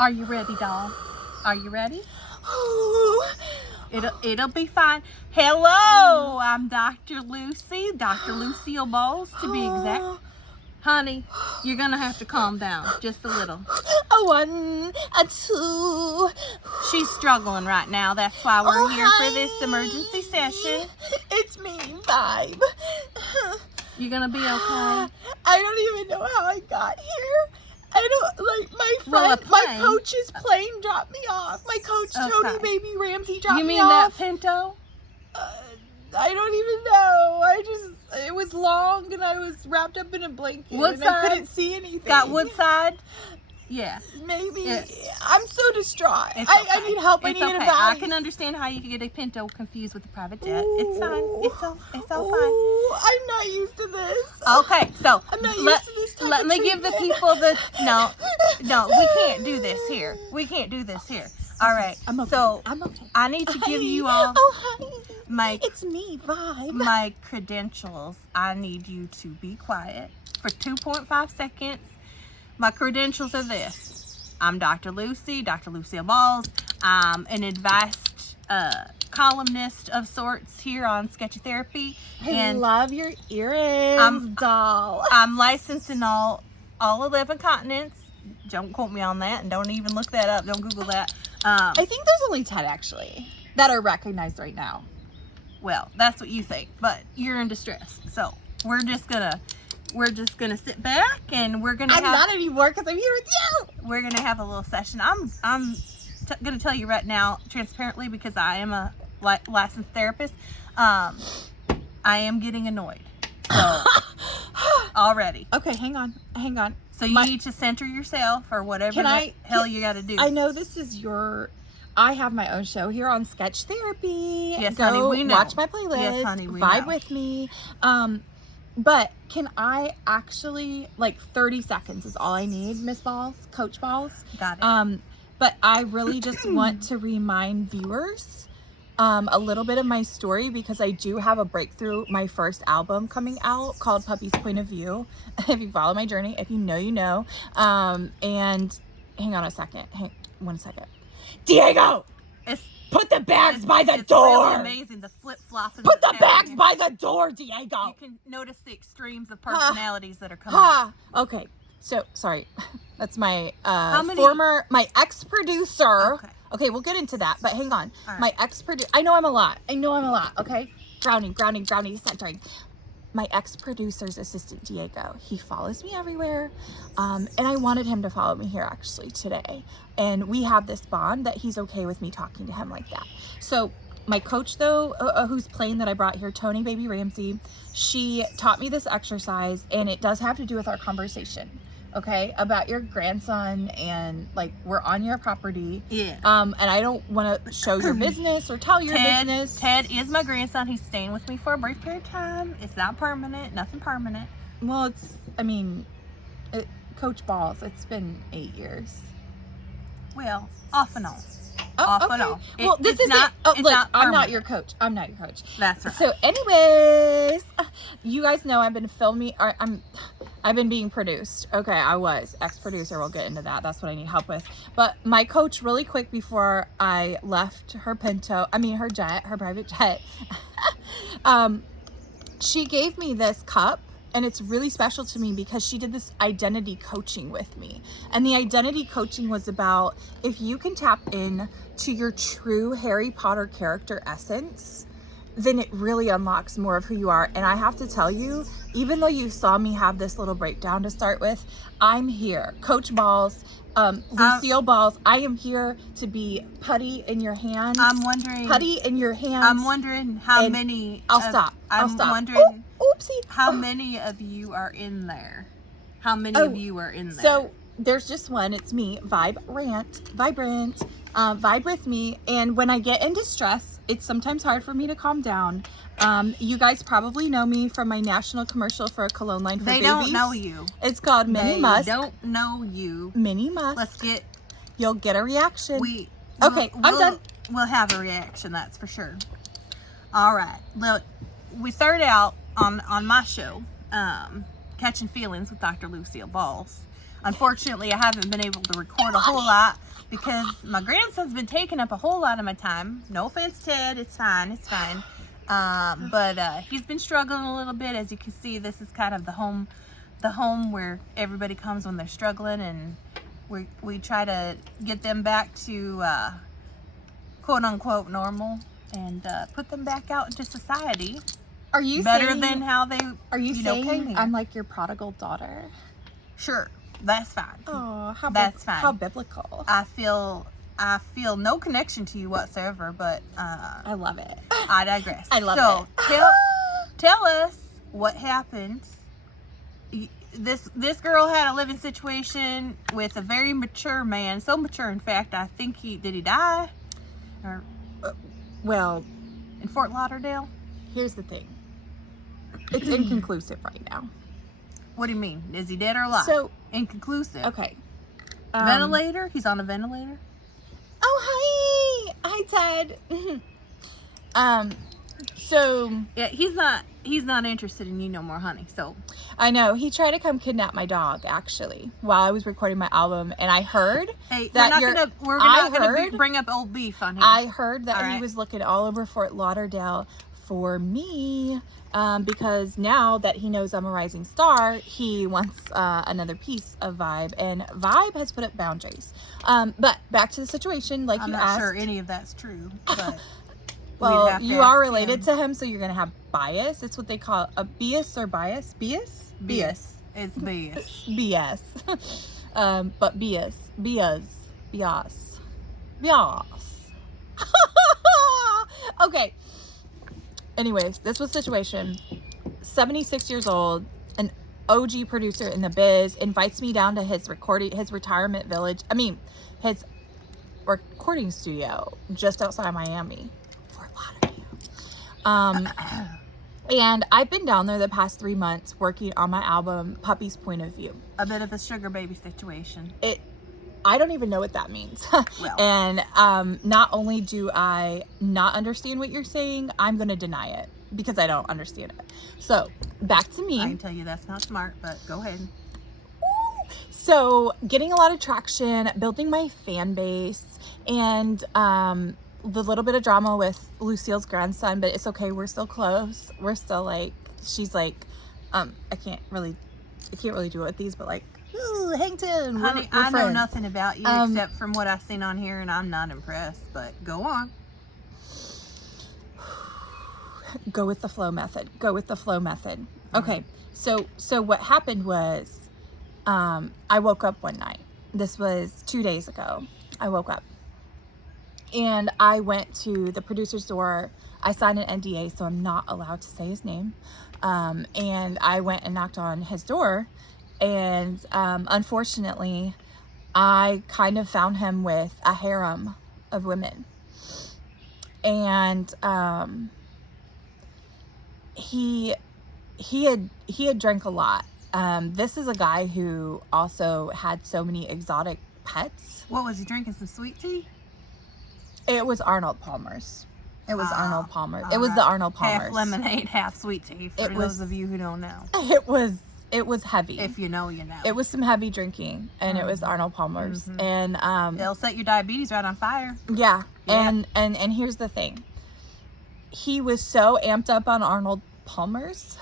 Are you ready, doll? Are you ready? Oh. It'll be fine. Hello, I'm Dr. Lucy, Dr. Lucille Bowles to be exact. Honey, you're gonna have to calm down just a little. A 1, a 2. She's struggling right now. That's why we're here Hi. for this emergency session. It's me, Vibe. You're gonna be okay. I don't even know how I got here. I don't, like, my Well, friend, my coach's plane dropped me off. My coach, Tony Baby Ramsey, dropped me off. You mean that Pinto? I don't even know. It was long and I was wrapped up in a blanket. Woodside? And I couldn't see anything. Got Woodside? Yeah. Maybe. Yeah. I'm so distraught. It's okay. I need help. I It's need okay. advice. I can understand how you could get a Pinto confused with a private jet. It's fine. It's all fine. Ooh, I'm not used to this. Okay, so I'm not used to this type let of me give the treatment. people the no, we can't do this here. We can't do this here. All right. I'm okay. So I'm okay. I need to give Hi. you all Oh, hi. my It's me, Vibe. my credentials. I need you to be quiet for 2.5 seconds. My credentials are this. I'm Dr. Lucy, Dr. Lucille Bowles. I'm an advised columnist of sorts here on Sketchy Therapy. I love your earrings, doll. I'm licensed in all 11 continents. Don't quote me on that, and don't even look that up. Don't Google that. I think there's only 10 actually that are recognized right now. Well, that's what you think, but you're in distress. So we're just gonna sit back, and we're gonna. I'm not anymore because I'm here with you. We're gonna have a little session. I'm gonna tell you right now, transparently, because I am a licensed therapist. I am getting annoyed. So already. Okay, hang on. So you need to center yourself, or whatever hell you got to do. I know this is I have my own show here on Sketch Therapy. Yes, Go honey, we know. watch my playlist. Yes, honey, we Vibe know. with me. But can I actually, like, 30 seconds is all I need, Miss Balls, Coach Balls. Got it. But I really just want to remind viewers a little bit of my story, because I do have a breakthrough, my first album coming out called Puppy's Point of View. If you follow my journey, if you know, you know. And hang on a second. One second. Diego! Put the bags by the door! It's really amazing, the flip-flopping. Put the bags by the door, Diego! You can notice the extremes of personalities that are coming out. Okay, so, sorry. That's my my ex-producer. Okay, we'll get into that, but hang on. Right. My ex-producer, I know I'm a lot, okay? Grounding, centering. My ex-producer's assistant, Diego, he follows me everywhere, and I wanted him to follow me here actually today, and we have this bond that he's okay with me talking to him like that. So my coach, though, whose plane that I brought here, Tony Baby Ramsey, she taught me this exercise, and it does have to do with our conversation, okay, about your grandson, and, like, we're on your property. Yeah. And I don't want to show your business or tell your business. Ted is my grandson. He's staying with me for a brief period of time. It's not permanent. Nothing permanent. Well, Coach Balls, it's been 8 years. Well, off and on. Oh, Off okay. and on. Well, this is not. Oh, it's look, not I'm not permanent. your coach. I'm not your coach. That's right. So, anyways, you guys know I've been filming. I've been being produced. Okay, I was ex-producer. We'll get into that. That's what I need help with. But my coach, really quick before I left her private jet, she gave me this cup. And it's really special to me because she did this identity coaching with me. And the identity coaching was about, if you can tap in to your true Harry Potter character essence, then it really unlocks more of who you are. And I have to tell you, even though you saw me have this little breakdown to start with, I'm here. Coach Balls, Lucille Balls, I am here to be putty in your hands. Putty in your hands. I'm wondering how many. I'll stop. I'm wondering. Oopsie. How many of you are in there? How many of you are in there? So there's just one. It's me, Vibrant, Vibe with me. And when I get into stress, it's sometimes hard for me to calm down. You guys probably know me from my national commercial for a cologne line for babies. They don't know you. It's called Mini Musk. They don't know you. Mini Musk. You'll get a reaction. I'm done. We'll have a reaction, that's for sure. All right. Look, we started out on my show, Catching Feelings with Dr. Lucille Bowles. Unfortunately, I haven't been able to record a whole lot. because my grandson's been taking up a whole lot of my time. No offense, Ted. It's fine. It's fine. But he's been struggling a little bit. As you can see, this is kind of the home where everybody comes when they're struggling, and we try to get them back to quote unquote normal, and put them back out into society. Are you better saying, than how they saying came here? I'm like your prodigal daughter? Sure, that's fine. Oh, that's fine. How biblical. I feel no connection to you whatsoever, but I love it. I digress. I love it. So tell us what happened. This girl had a living situation with a very mature man. So mature, in fact, I think did he die? Or well, in Fort Lauderdale? Here's the thing. It's inconclusive right now. What do you mean? Is he dead or alive? So inconclusive. Okay. Ventilator? He's on a ventilator? Oh, hi, Ted. So yeah, he's not interested in you no more, honey. So I know he tried to come kidnap my dog actually while I was recording my album, and I heard that we're not gonna bring up old beef on him. I heard that he was looking all over Fort Lauderdale for me, because now that he knows I'm a rising star, he wants another piece of Vibe, and Vibe has put up boundaries. But back to the situation, like I'm you not asked. sure any of that's true, but well, you are related to him, so you're gonna have bias. It's what they call a bias or bias. Bias? Bias. It's bias. BS. But bias. Okay. Anyways, this was situation. 76 years old, an OG producer in the biz, invites me down to his retirement village. His recording studio just outside Miami, Fort Lauderdale. And I've been down there the past 3 months working on my album, Puppy's Point of View. A bit of a sugar baby situation. I don't even know what that means. Well. And not only do I not understand what you're saying, I'm going to deny it because I don't understand it. So back to me. I can tell you that's not smart, but go ahead. So getting a lot of traction, building my fan base, and the little bit of drama with Lucille's grandson, but it's okay. We're still close. We're still like, she's like, I can't really do it with these, but like, ooh, hang ten. Honey, I know nothing about you except from what I've seen on here, and I'm not impressed, but go on. Go with the flow method. Okay. So what happened was, I woke up one night. This was 2 days ago. I woke up and I went to the producer's door. I signed an NDA, so I'm not allowed to say his name. And I went and knocked on his door, and unfortunately, I kind of found him with a harem of women. And he had drank a lot. This is a guy who also had so many exotic pets. What was he drinking? Some sweet tea? It was Arnold Palmer's. It was Arnold Palmer. It was right. the Arnold Palmer's. Half lemonade, half sweet tea. For those of you who don't know, it was heavy. If you know, you know. It was some heavy drinking, and it was Arnold Palmer's, and it'll set your diabetes right on fire. Yeah. And here's the thing. He was so amped up on Arnold Palmer's.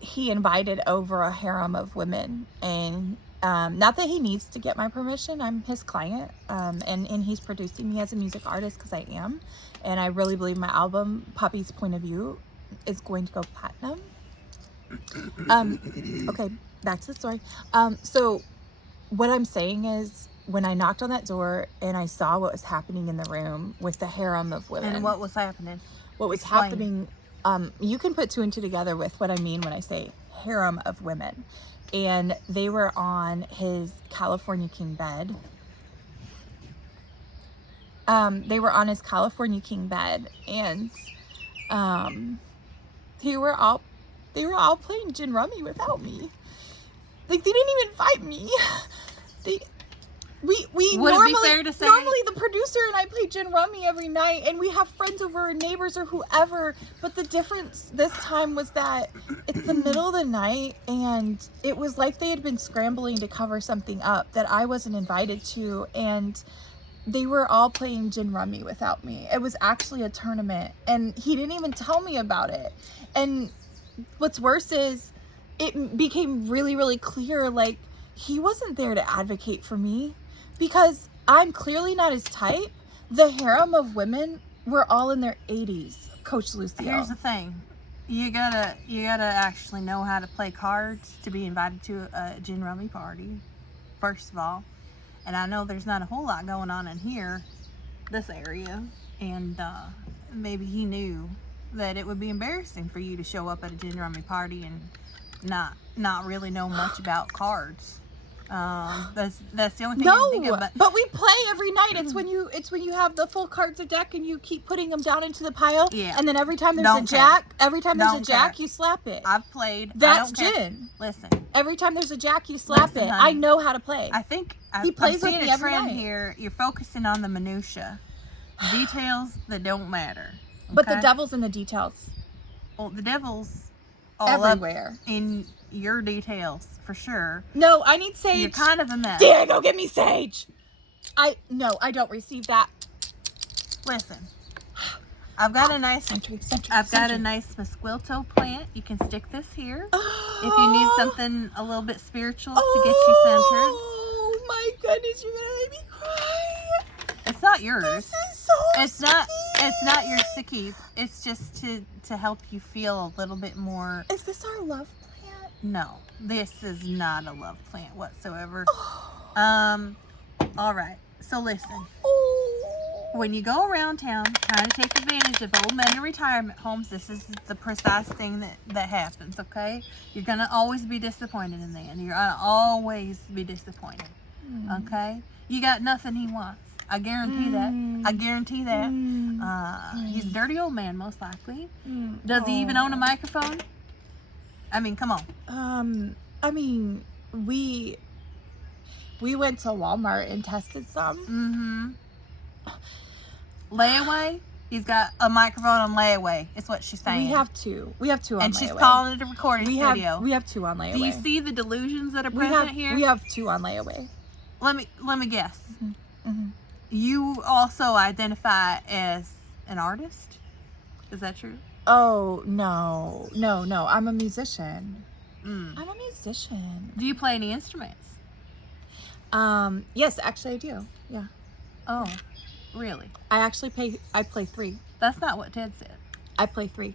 He invited over a harem of women, and not that he needs to get my permission. I'm his client, and he's producing me as a music artist because I am, and I really believe my album Puppy's Point of View is going to go platinum. Okay, back to the story. So what I'm saying is, when I knocked on that door and I saw what was happening in the room with the harem of women. And what was happening? What was happening, you can put two and two together with what I mean when I say harem of women. And they were on his California King bed. They were on his California King bed, and they were all playing gin rummy without me. Like, they didn't even invite me. We Would normally, it be fair to say normally the producer and I play gin rummy every night, and we have friends over or neighbors or whoever. But the difference this time was that it's the middle of the night, and it was like they had been scrambling to cover something up that I wasn't invited to, and they were all playing gin rummy without me. It was actually a tournament, and he didn't even tell me about it. And what's worse is it became really, really clear, like, he wasn't there to advocate for me because I'm clearly not his type. The harem of women were all in their 80s, Coach Lucille. Here's the thing. You gotta actually know how to play cards to be invited to a gin rummy party, first of all. And I know there's not a whole lot going on in here, this area. And maybe he knew that it would be embarrassing for you to show up at a gin rummy party and not really know much about cards. That's the only thing I can think of. But we play every night. It's when you have the full cards of deck and you keep putting them down into the pile. Yeah. And then every time there's a jack, you slap it. I've played. That's I don't gin. Care. Listen. Every time there's a jack, you slap it. Honey, I know how to play. I think he plays I'm with seeing me a every trend night. here. You're focusing on the minutia, details that don't matter. But the okay? devil's in the details. Well, the devil's all Everywhere. up in your details for sure. No, I need sage. You're kind of a mess. Diego, give me sage. I don't receive that. Listen, I've got a nice Century. a nice Mesquilto plant. You can stick this here if you need something a little bit spiritual to get you centered. Oh my goodness, you're gonna make me cry. It's not yours. This is so It's not yours to keep. It's just to help you feel a little bit more. Is this our love plant? No, this is not a love plant whatsoever. Oh. All right. So listen. Oh. When you go around town trying to take advantage of old men in retirement homes, this is the precise thing that happens, okay? You're going to always be disappointed in the end. You're going to always be disappointed, okay? You got nothing he wants. I guarantee that. I guarantee that. He's a dirty old man, most likely. Does he even own a microphone? I mean, come on. I mean, we went to Walmart and tested some. Layaway? He's got a microphone on layaway, is what she's saying. We have two on layaway. And she's calling it a recording studio. We have two on layaway. Do you see the delusions that are present here? We have two on layaway. Let me guess. You also identify as an artist? Is that true? Oh, no. I'm a musician. I'm a musician. Do you play any instruments? Yes, actually I do. Yeah. Oh, really? I play 3. That's not what Ted said. I play 3.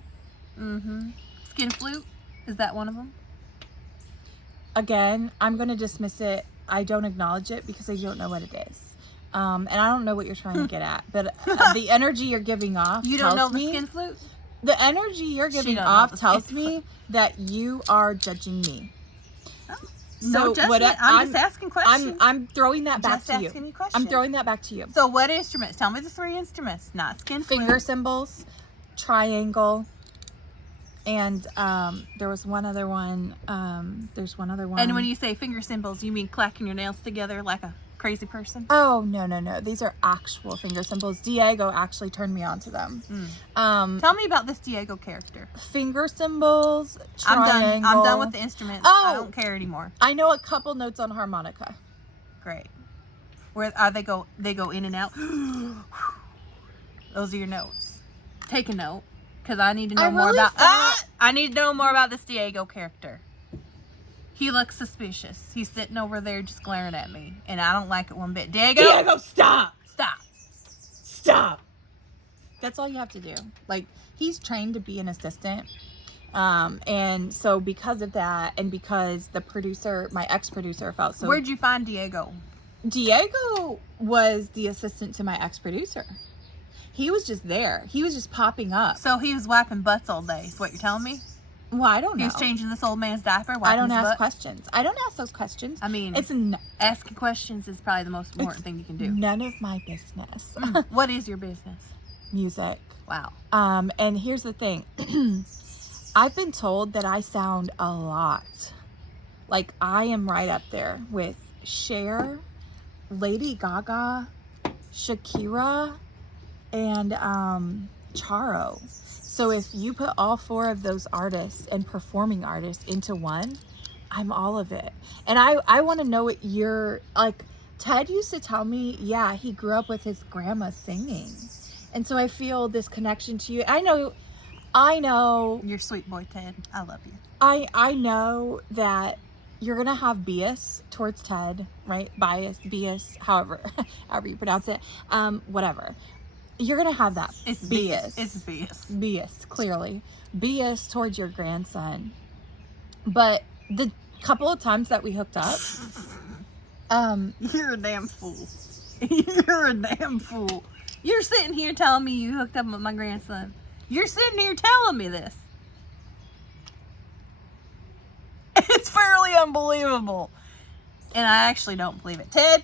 Skin flute? Is that one of them? Again, I'm going to dismiss it. I don't acknowledge it because I don't know what it is. And I don't know what you're trying to get at, but the energy you're giving off You don't know the skin flute? The energy you're giving off tells me that you are judging me. No judgment. I'm just asking questions. I'm throwing that back to you. Asking you questions. I'm throwing that back to you. So what instruments? Tell me the 3 instruments. Not skin flute. Finger cymbals, triangle, and there was one other one. There's one other one. And when you say finger cymbals, you mean clacking your nails together like a crazy person? Oh, no. These are actual finger cymbals. Diego actually turned me on to them. Tell me about this Diego character. Finger cymbals, triangle. I'm done with the instruments. Oh, I don't care anymore. I know a couple notes on harmonica. Great. Where are they go in and out? Those are your notes. Take a note, because I need to know more about. I need to know more about this Diego character. He looks suspicious. He's sitting over there just glaring at me, and I don't like it one bit. Diego, stop! Stop! That's all you have to do. Like, he's trained to be an assistant, and so because of that, and because the producer, my ex-producer, felt so. Where'd you find Diego? Diego was the assistant to my ex-producer. He was just there. He was just popping up. So he was wiping butts all day. Is what you're telling me? Well, I don't know. He was changing this old man's diaper. I don't his ask butt? questions. I don't ask those questions. I mean, it's asking questions is probably the most important thing you can do. None of my business. What is your business? Music. Wow. And here's the thing. I've been told that I sound a lot. Like, I am right up there with Cher, Lady Gaga, Shakira, and Charo. So if you put all 4 of those artists and performing artists into one, I'm all of it. And I want to know what you're like. Ted used to tell me, yeah, he grew up with his grandma singing. And so I feel this connection to you. I know. You're sweet boy, Ted. I love you. I know that you're going to have bias towards Ted, right? Bias, however you pronounce it. Whatever. You're going to have that. It's bias. It's bias. Bias, clearly. Bias towards your grandson. But the couple of times that we hooked up, you're a damn fool. You're a damn fool. You're sitting here telling me you hooked up with my grandson. You're sitting here telling me this. It's fairly unbelievable. And I actually don't believe it. Ted?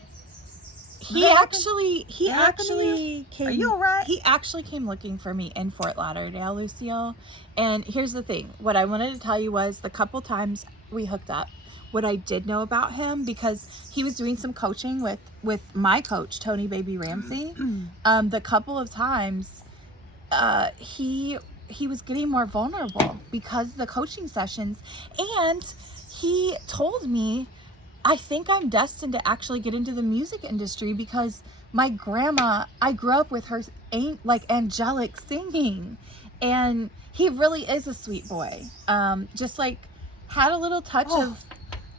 He actually came. Are you all right? He actually came looking for me in Fort Lauderdale, Lucille. And here's the thing. What I wanted to tell you was the couple times we hooked up, what I did know about him, because he was doing some coaching with my coach, Tony Baby Ramsey. The couple of times he was getting more vulnerable because of the coaching sessions. And he told me, I think I'm destined to actually get into the music industry because my grandma, I grew up with her like angelic singing, and he really is a sweet boy. Just like had a little touch of,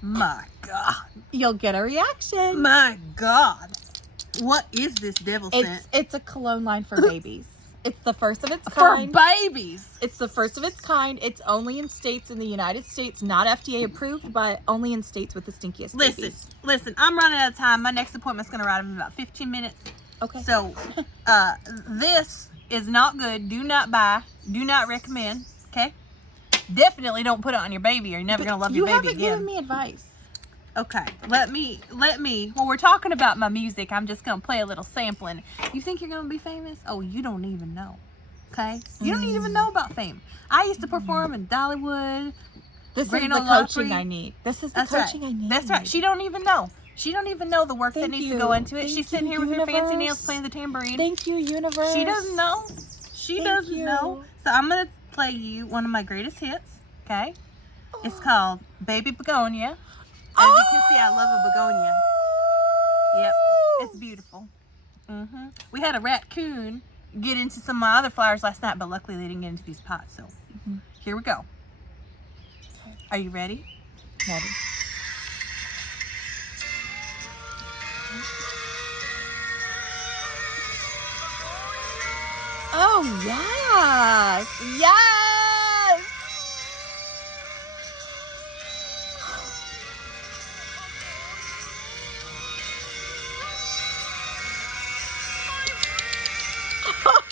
my God, you'll get a reaction. My God, what is this devil scent? It's a cologne line for babies. It's the first of its kind. For babies. It's the first of its kind. It's only in states in the United States, not FDA approved, but only in states with the stinkiest babies. Listen, I'm running out of time. My next appointment's going to arrive in about 15 minutes. Okay. So, this is not good. Do not buy. Do not recommend. Okay? Definitely don't put it on your baby or you're never going to love your baby again. You haven't given me advice. Okay, let me, when we're talking about my music, I'm just going to play a little sampling. You think you're going to be famous? Oh, you don't even know. Okay? You don't even know about fame. I used to perform in Dollywood. This is the coaching I need. This is the coaching I need. That's right. She don't even know. She don't even know the work that needs to go into it. She's sitting here with her fancy nails playing the tambourine. Thank you, universe. She doesn't know. She doesn't know. So I'm going to play you one of my greatest hits. Okay? It's called Baby Begonia. As you can see, I love a begonia. Yep, it's beautiful. We had a raccoon get into some of my other flowers last night, but luckily they didn't get into these pots. So here we go. Are you ready? Ready. Oh, yes. Yes.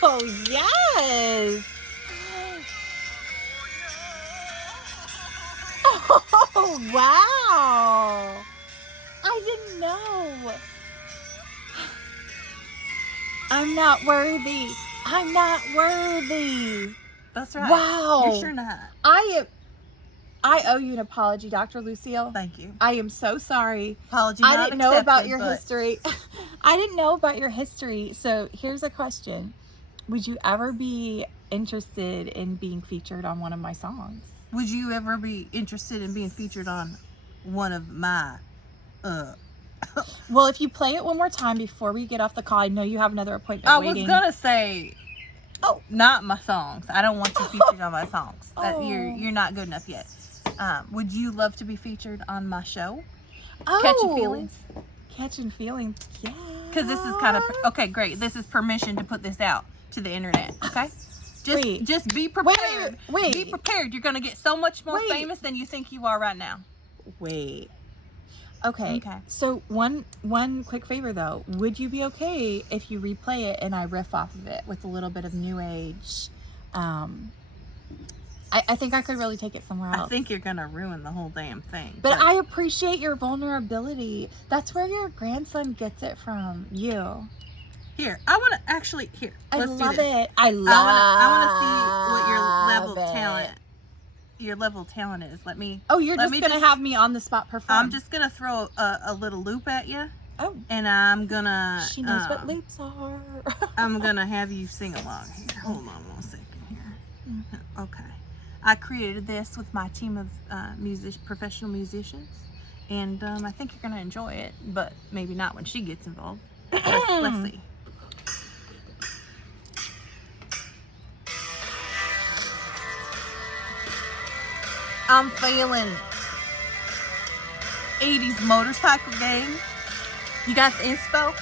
Oh, yes. Oh, wow. I didn't know. I'm not worthy. I'm not worthy. That's right. Wow. You're sure not. I owe you an apology, Dr. Lucille. Thank you. I am so sorry. Apology I not didn't know accepted, about your but... history. I didn't know about your history. So here's a question. Would you ever be interested in being featured on one of my songs? Would you ever be interested in being featured on one of my... Well, if you play it one more time before we get off the call, I know you have another appointment waiting. I was going to say... Oh, not my songs. I don't want you featured on my songs. You're not good enough yet. Would you love to be featured on my show? Catching Feelings? Catching Feelings, yeah. Because this is kind of... Okay, great. This is permission to put this out to the internet, okay? Just be prepared. Wait. Be prepared. You're going to get so much more famous than you think you are right now. Wait. Okay. So one quick favor though. Would you be okay if you replay it and I riff off of it with a little bit of new age? I think I could really take it somewhere else. I think you're going to ruin the whole damn thing. But I appreciate your vulnerability. That's where your grandson gets it from. You. Here, I want to actually... Here, let's love do this. it. I want to see what your level of talent... Your level of talent is. Let me... Oh, you're just going to have me on the spot perform. I'm just going to throw a little loop at you. Oh. And I'm gonna... She knows what loops are. I'm gonna have you sing along here. Hold on 1 second here. Okay. I created this with my team of professional musicians. And I think you're gonna enjoy it, but maybe not when she gets involved. Let's see. I'm feeling 80s motorcycle gang. You got the inspo?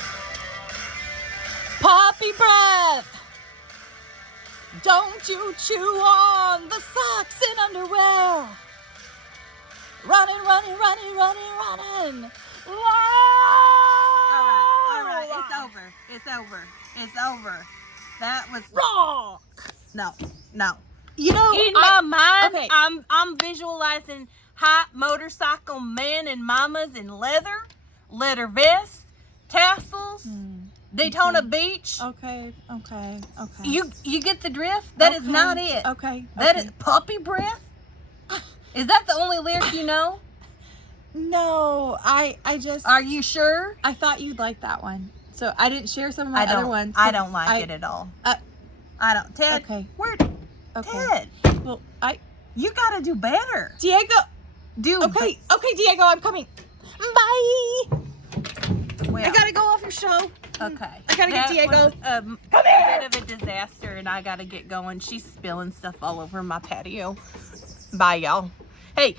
Poppy breath! Don't you chew on the socks and underwear. Running, running, running, running, running. All right. It's over. That was Rock! no. You know, In my mind, okay. I'm visualizing hot motorcycle men and mamas in leather vests, tassels, Daytona Beach. Okay. You get the drift? That is not it. Okay. That is puppy breath? Is that the only lyric you know? No, I just... Are you sure? I thought you'd like that one. So I didn't share some of my other ones. I don't like it at all. I don't. Ted, Okay. Ted, Well, you gotta do better. Diego. Okay, Diego, I'm coming. Bye. well, I gotta go off your show. okay. I gotta get Diego. Was a bit of a disaster, and I gotta get going. She's spilling stuff all over my patio. Bye, y'all. Hey,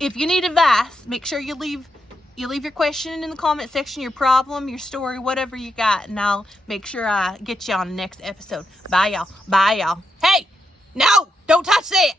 if you need advice, make sure you leave your question in the comment section, your problem, your story, whatever you got, and I'll make sure I get you on the next episode. Bye, y'all. Hey, no, don't touch that.